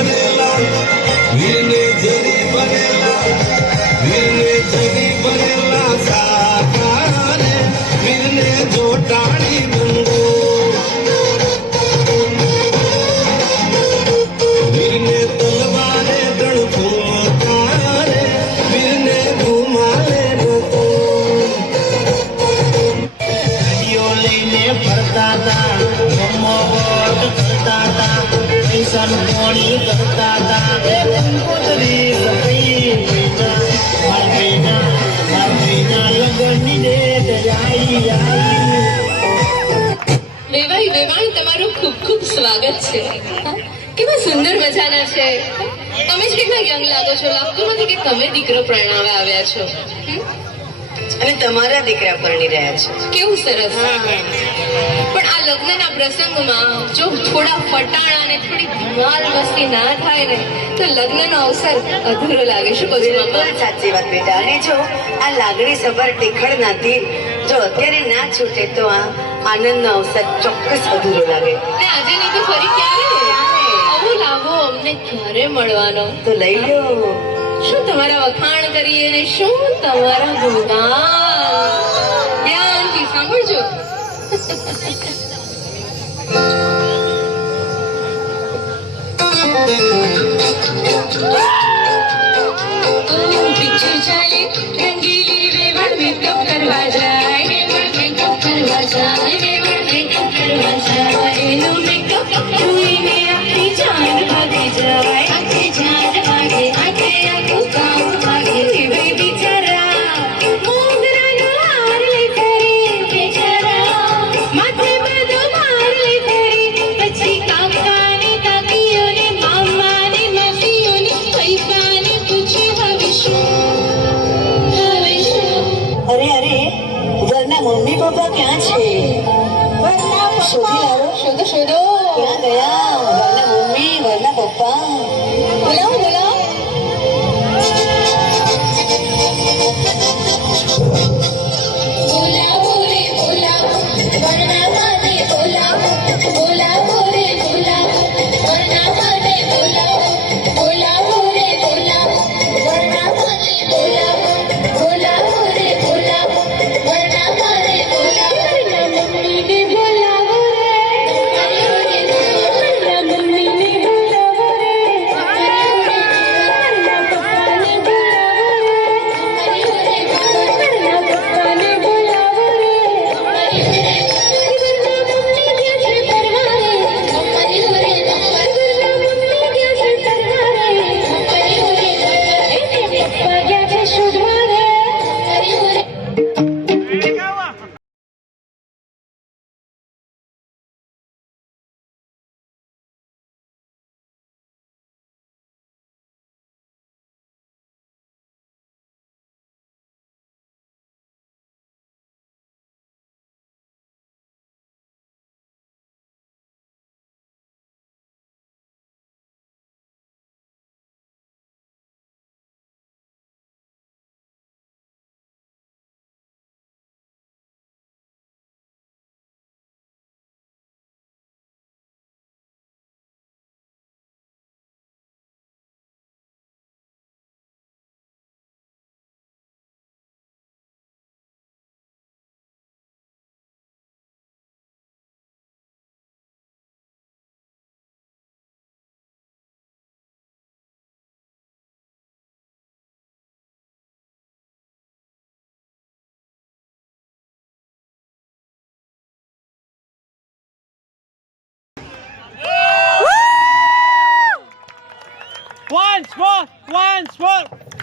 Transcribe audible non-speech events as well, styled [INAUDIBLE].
વીરને જરી બનેલા વીરને જરી બનેલા સાકારે વીરને જોટાણી ગંગો વીરને તલવારે ડણકો તારે વીરને ઘુમાલે નતો ગાડીઓ લઈને ફરતા હતા. કોણી કરતા હતા? એ કંકોત્રી લગનની ડેટ વેવાઈ વેવાણ તમારું ખૂબ ખૂબ સ્વાગત છે. કેવા સુંદર મજાના છે. તમે જ કેટલા યંગ લાગો છો? લાગતું નથી કે તમે દીકરો પરણાવવા આવ્યા છો? અને તમારા દીકરા પરણી રહ્યા છો. કેવું સરસ. પણ આ લગ્નના પ્રસંગમાં જો થોડા ફટાણા અને થોડી ધમાલ મસ્તી ના થાય ને તો લગ્નનો અવસર અધૂરો લાગે. શું કહું મામા સાચી વાત બેટા. અને જો આ લાગણી સભર ટીખળ નાથી જો અત્યારે ના છૂટે તો આ આનંદનો અવસર ચોક્કસ અધૂરો લાગે. ને આજે નહીં તો ફરી ક્યારે? આવો લાવો અમને ક્યારે મળવાનો? તો લઈ લો શું તમારા વખાણ કરીએ ને શું તમારા ગુણગાન? ધ્યાનથી સાંભળજો. [LAUGHS] Yeah. પપ્પા ક્યાં છે શોધી લાવો શોધો શોધો ક્યાં ગયા વરના મમ્મી વરના પપ્પા swat, one, swat.